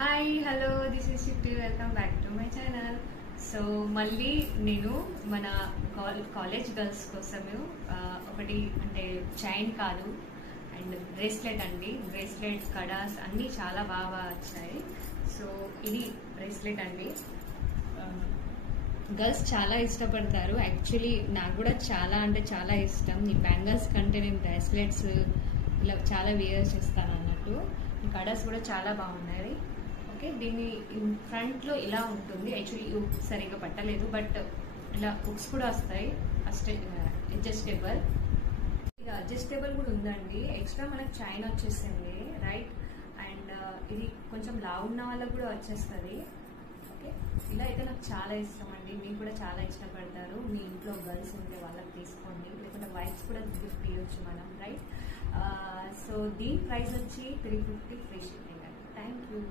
Hi hello this is Shifty welcome back to my channel. So మళ్ళీ నేను మన college girls కోసము ఒకటి అంటే చైన్ కాదు అండ్ బ్రేస్లెట్ అండి. బ్రేస్లెట్ కడాస్ అన్నీ చాలా బాగా వచ్చాయి. సో ఇది బ్రేస్లెట్ అండి. గర్ల్స్ చాలా ఇష్టపడతారు. యాక్చువల్లీ నాకు కూడా చాలా అంటే చాలా ఇష్టం. ఈ బ్యాంగిల్స్ కంటే నేను బ్రేస్లెట్స్ ఇలా చాలా వేర్ చేస్తాను అన్నట్టు. ఈ కడాస్ కూడా చాలా బాగున్నాయి. ఓకే, దీన్ని ఫ్రంట్ లో ఇలా ఉంటుంది. యాక్చువల్లీ సరిగ్గా పట్టలేదు, బట్ ఇలా హుక్స్ కూడా వస్తాయి. అడ్జస్టబుల్, ఇది అడ్జస్టబుల్ కూడా ఉందండి. ఎక్స్ట్రా మనకు చైన్ వచ్చేసింది రైట్. అండ్ ఇది కొంచెం లావు ఉన్న వాళ్ళకు కూడా వచ్చేస్తుంది. ఓకే, ఇలా అయితే నాకు చాలా ఇష్టం అండి. మీకు కూడా చాలా ఇష్టపడతారు. మీ ఇంట్లో గర్ల్స్ ఉంటే వాళ్ళకి తీసుకోండి, లేకుంటే వైఫ్స్ కూడా గిఫ్ట్ ఇవ్వచ్చు మనం రైట్. సో దీని ప్రైస్ వచ్చి 350 ఫ్రీ షిప్పింగ్ అండి. Thank you.